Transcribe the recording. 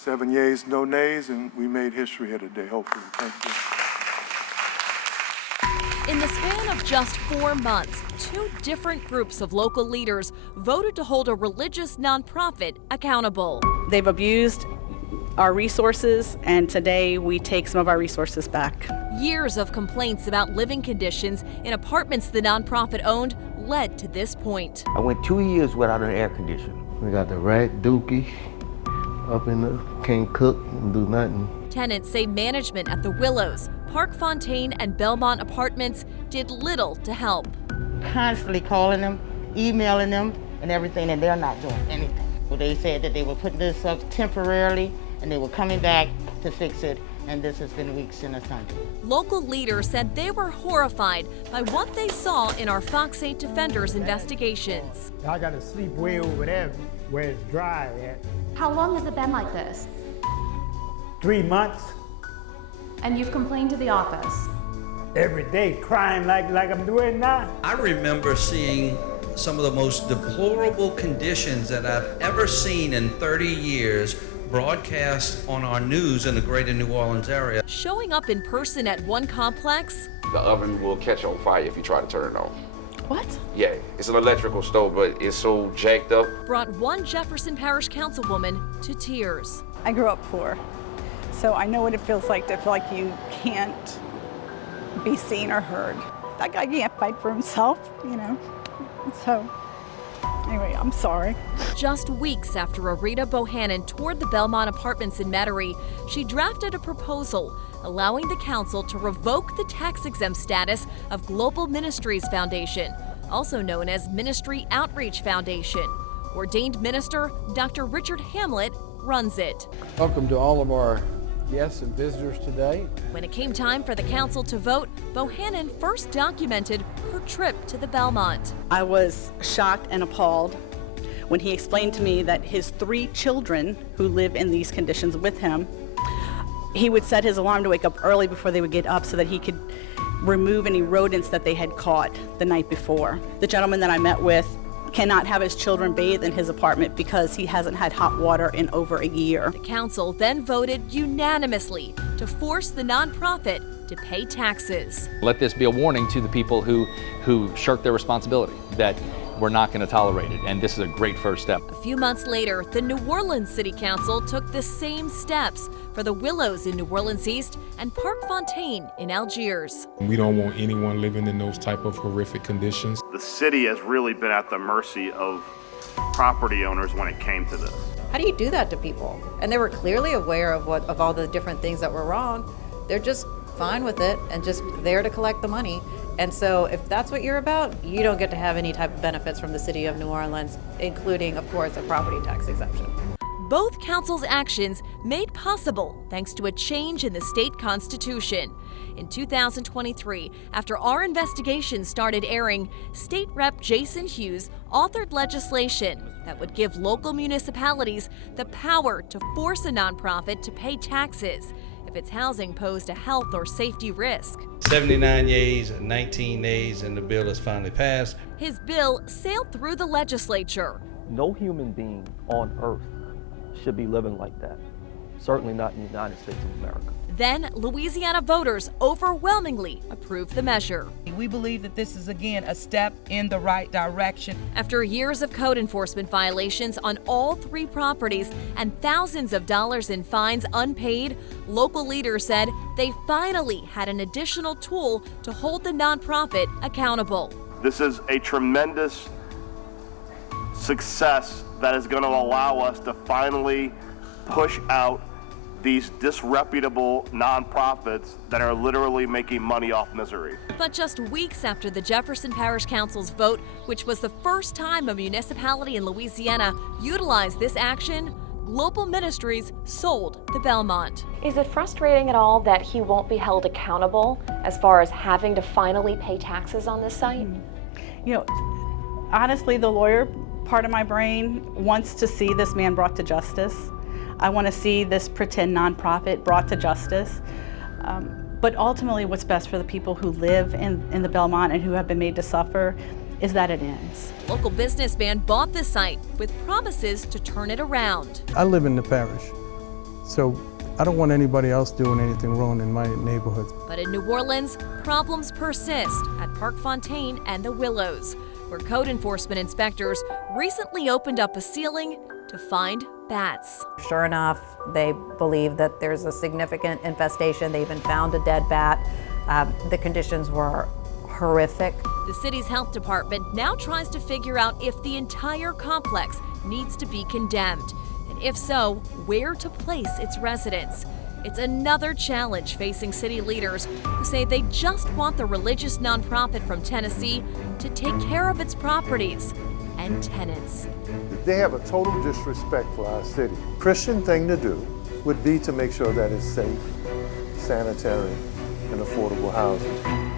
7 yeas, no nays, and we made history here today, hopefully. Thank you. In the span of just 4 months, 2 different groups of local leaders voted to hold a religious nonprofit accountable. They've abused our resources, and today we take some of our resources back. Years of complaints about living conditions in apartments the nonprofit owned led to this point. I went 2 years without an air conditioner. We got the rat dookie up in the, can't cook and do nothing. Tenants say management at the Willows, Park Fontaine, and Belmont apartments did little to help. Constantly calling them, emailing them, and everything, and they're not doing anything. Well, they said that they were putting this up temporarily, and they were coming back to fix it, and this has been weeks in a Sunday. Local leaders said they were horrified by what they saw in our Fox 8 Defenders investigations. I gotta sleep way over there where it's dry at. How long has it been like this? 3 months, And you've complained to the office? every day, crying like I'm doing now. I remember seeing some of the most deplorable conditions that I've ever seen in 30 years broadcast on our news in the greater New Orleans area. Showing up in person at one complex, The oven will catch on fire if you try to turn it on. What? Yeah, it's an electrical stove, but it's so jacked up. brought one Jefferson Parish councilwoman to tears. I grew up poor, so I know what it feels like to feel like you can't be seen or heard. That guy can't fight for himself, you know. So, anyway, I'm sorry. Just weeks after Arita Bohannon toured the Belmont apartments in Metairie, she drafted a proposal allowing the council to revoke the tax-exempt status of Global Ministries Foundation, also known as Ministry Outreach Foundation. Ordained minister Dr. Richard Hamlet runs it. Welcome to all of our guests and visitors today. When it came time for the council to vote, Bohannon first documented her trip to the Belmont. I was shocked and appalled when he explained to me that his 3 children who live in these conditions with him, he would set his alarm to wake up early before they would get up so that he could remove any rodents that they had caught the night before. The gentleman that I met with cannot have his children bathe in his apartment because he hasn't had hot water in over a year. The council then voted unanimously to force the nonprofit to pay taxes. Let this be a warning to the people who shirk their responsibility, that we're not going to tolerate it, and this is a great first step. A few months later, the New Orleans City Council took the same steps for the Willows in New Orleans East and Park Fontaine in Algiers. We don't want anyone living in those type of horrific conditions. The city has really been at the mercy of property owners when it came to this. How do you do that to people? And they were clearly aware of all the different things that were wrong. They're just fine with it and just there to collect the money. And so if that's what you're about, you don't get to have any type of benefits from the city of New Orleans, including, of course, a property tax exemption. Both councils' actions made possible thanks to a change in the state constitution. In 2023, after our investigation started airing, State Rep Jason Hughes authored legislation that would give local municipalities the power to force a nonprofit to pay taxes if its housing posed a health or safety risk. 79 yeas and 19 nays, and the bill is finally passed. His bill sailed through the legislature. No human being on earth should be living like that. Certainly not in the United States of America. Then, Louisiana voters overwhelmingly approved the measure. We believe that this is, again, a step in the right direction. After years of code enforcement violations on all 3 properties and thousands of dollars in fines unpaid, local leaders said they finally had an additional tool to hold the nonprofit accountable. This is a tremendous success that is going to allow us to finally push out these disreputable nonprofits that are literally making money off misery. But just weeks after the Jefferson Parish Council's vote, which was the first time a municipality in Louisiana utilized this action, Global Ministries sold the Belmont. Is it frustrating at all that he won't be held accountable as far as having to finally pay taxes on this site? You know, honestly, the lawyer part of my brain wants to see this man brought to justice. I want to see this pretend nonprofit brought to justice. But ultimately, what's best for the people who live in the Belmont and who have been made to suffer is that it ends. Local businessman bought the site with promises to turn it around. I live in the parish. So I don't want anybody else doing anything wrong in my neighborhood. But in New Orleans, problems persist at Park Fontaine and the Willows, where code enforcement inspectors recently opened up a ceiling to find bats. Sure enough, they believe that there's a significant infestation. They even found a dead bat. The conditions were horrific. The city's health department now tries to figure out if the entire complex needs to be condemned, and if so, where to place its residents. It's another challenge facing city leaders who say they just want the religious nonprofit from Tennessee to take care of its properties and tenants. They have a total disrespect for our city. Christian thing to do would be to make sure that it's safe, sanitary, and affordable housing.